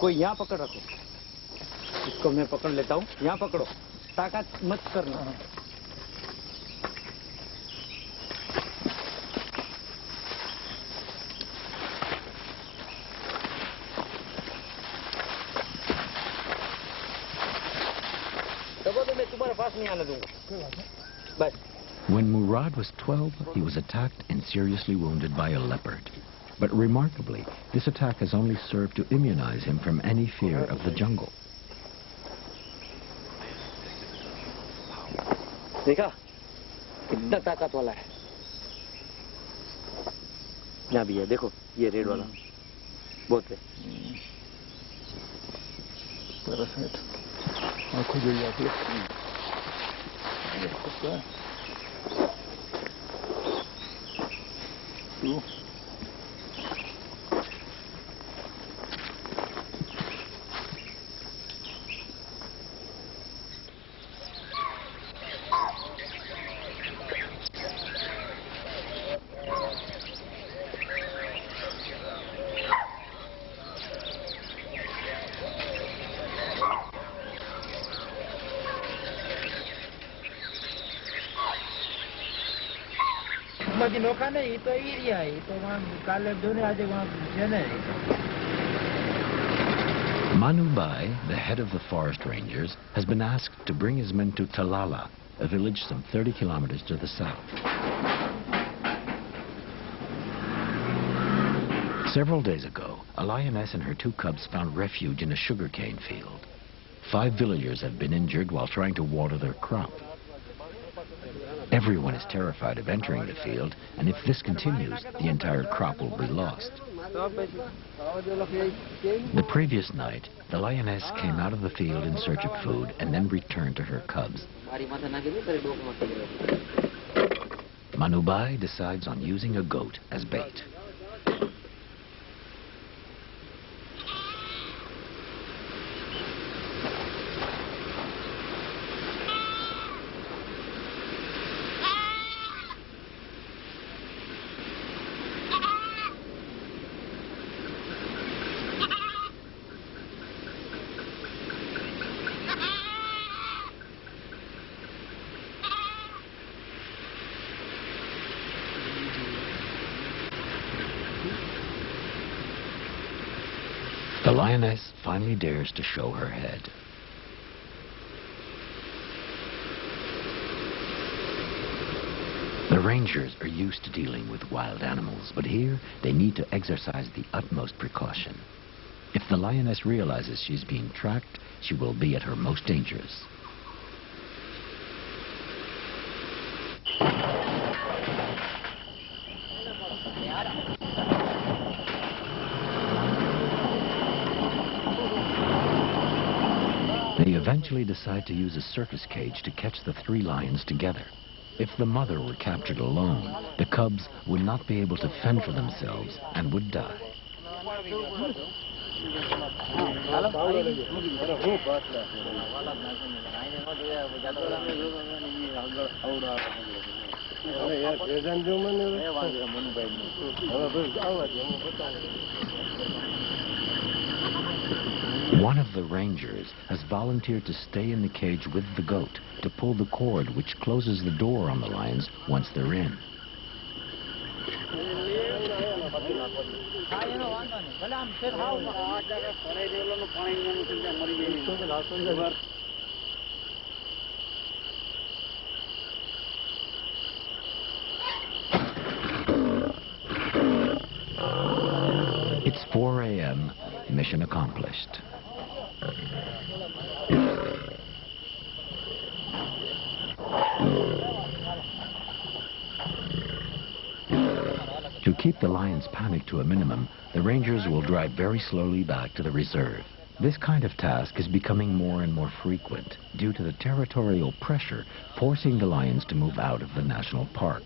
कोई यहाँ पकड़ रखो, इसको मैं पकड़ लेता हूँ। यहाँ पकड़ो, ताकत मत करना। When Murad was 12, he was attacked and seriously wounded by a leopard. But remarkably, this attack has only served to immunize him from any fear of the jungle. देखा कितना ताकत वाला है। यहाँ भी है, देखो ये रेड वाला बहुत है। आंखों जो आती है। Manubai, the head of the forest rangers, has been asked to bring his men to Talala, a village some 30 kilometers to the south. Several days ago, a lioness and her 2 cubs found refuge in a sugarcane field. 5 villagers have been injured while trying to water their crop. Everyone is terrified of entering the field, and if this continues, the entire crop will be lost. The previous night, the lioness came out of the field in search of food and then returned to her cubs. Manubai decides on using a goat as bait. The lioness finally dares to show her head. The rangers are used to dealing with wild animals, but here they need to exercise the utmost precaution. If the lioness realizes she's being tracked, she will be at her most dangerous. They eventually decide to use a circus cage to catch the 3 lions together. If the mother were captured alone, the cubs would not be able to fend for themselves and would die. One of the rangers has volunteered to stay in the cage with the goat to pull the cord which closes the door on the lions once they're in. It's 4 a.m., mission accomplished. To keep the lions' panic to a minimum, the rangers will drive very slowly back to the reserve. This kind of task is becoming more and more frequent due to the territorial pressure forcing the lions to move out of the national park.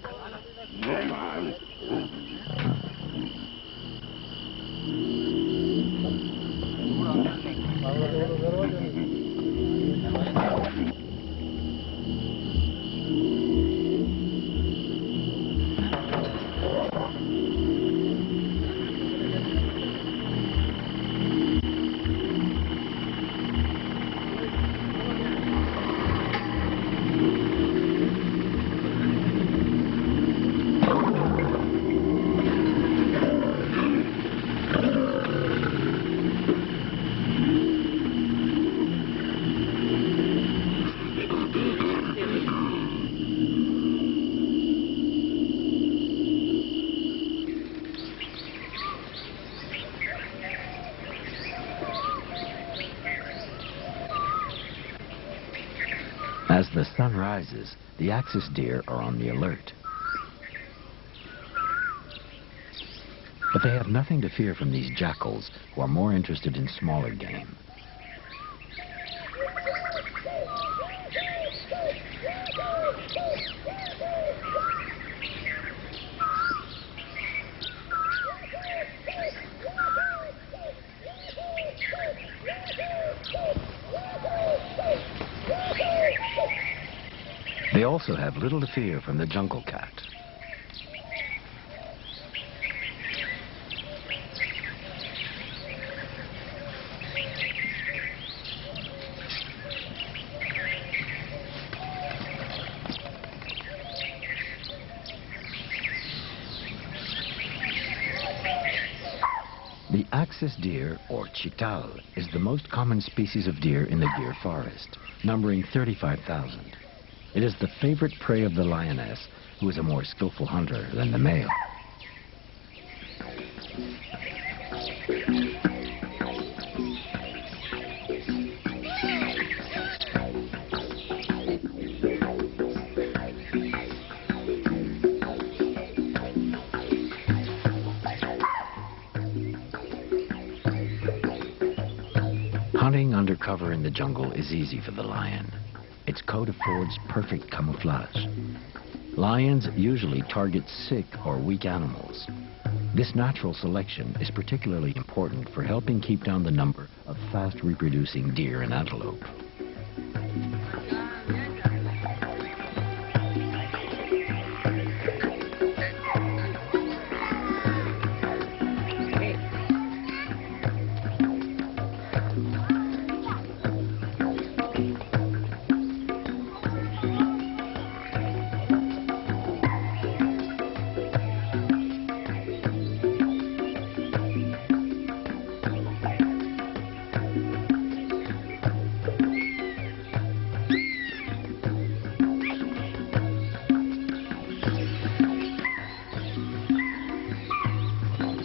As the sun rises, the axis deer are on the alert. But they have nothing to fear from these jackals, who are more interested in smaller game. They also have little to fear from the jungle cat. The axis deer, or chital, is the most common species of deer in the Gir forest, numbering 35,000. It is the favorite prey of the lioness, who is a more skillful hunter than the male. Hunting under cover in the jungle is easy for the lion. Its coat affords perfect camouflage. Lions usually target sick or weak animals. This natural selection is particularly important for helping keep down the number of fast-reproducing deer and antelope.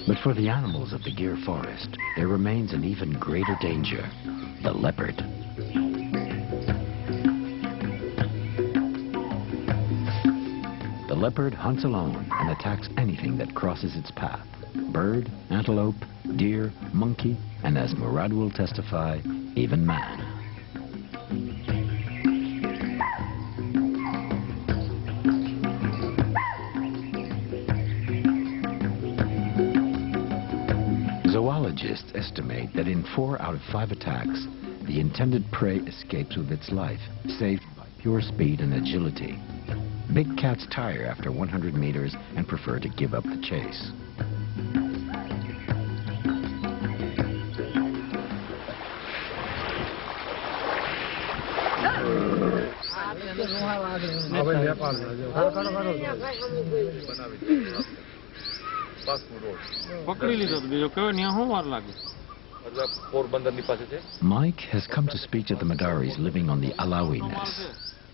But for the animals of the Gir forest, there remains an even greater danger: the leopard. The leopard hunts alone and attacks anything that crosses its path: bird, antelope, deer, monkey, and as Murad will testify, even man. Zoologists estimate that in 4 out of 5 attacks, the intended prey escapes with its life, saved by pure speed and agility. Big cats tire after 100 meters and prefer to give up the chase. Mike has come to speak to the Maldharis living on the Lioness.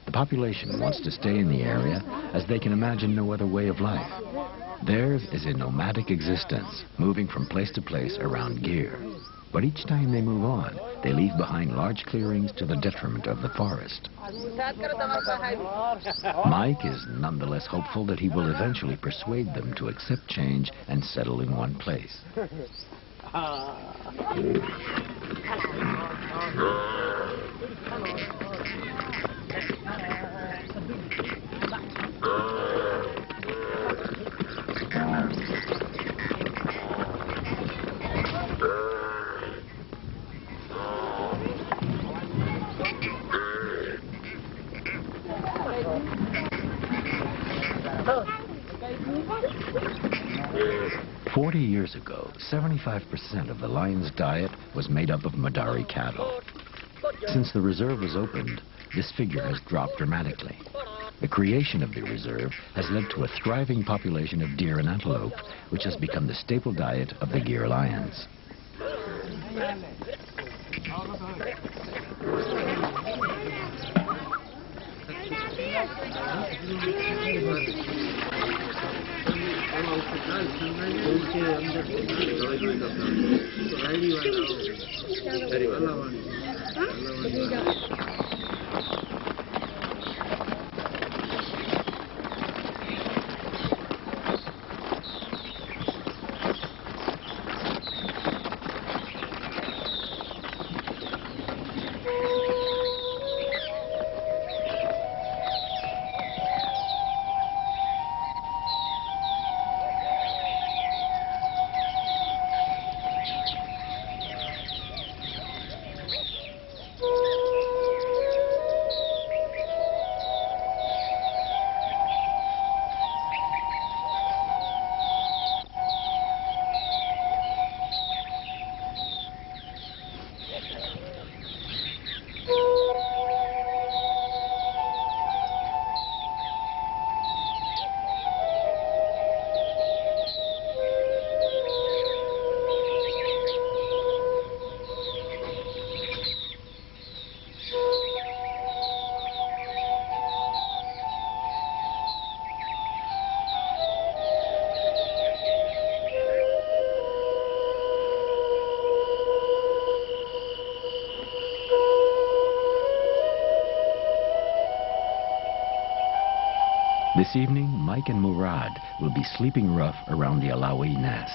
The population wants to stay in the area as they can imagine no other way of life. Theirs is a nomadic existence, moving from place to place around Gir. But each time they move on, they leave behind large clearings to the detriment of the forest. Mike is nonetheless hopeful that he will eventually persuade them to accept change and settle in one place. "40 years ago, 75% of the lion's diet was made up of Maldhari cattle. Since the reserve was opened, this figure has dropped dramatically. The creation of the reserve has led to a thriving population of deer and antelope, which has become the staple diet of the Gir lions. This evening, Mike and Murad will be sleeping rough around the Alawi nest.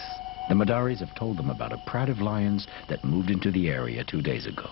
The Maldharis have told them about a pride of lions that moved into the area 2 days ago.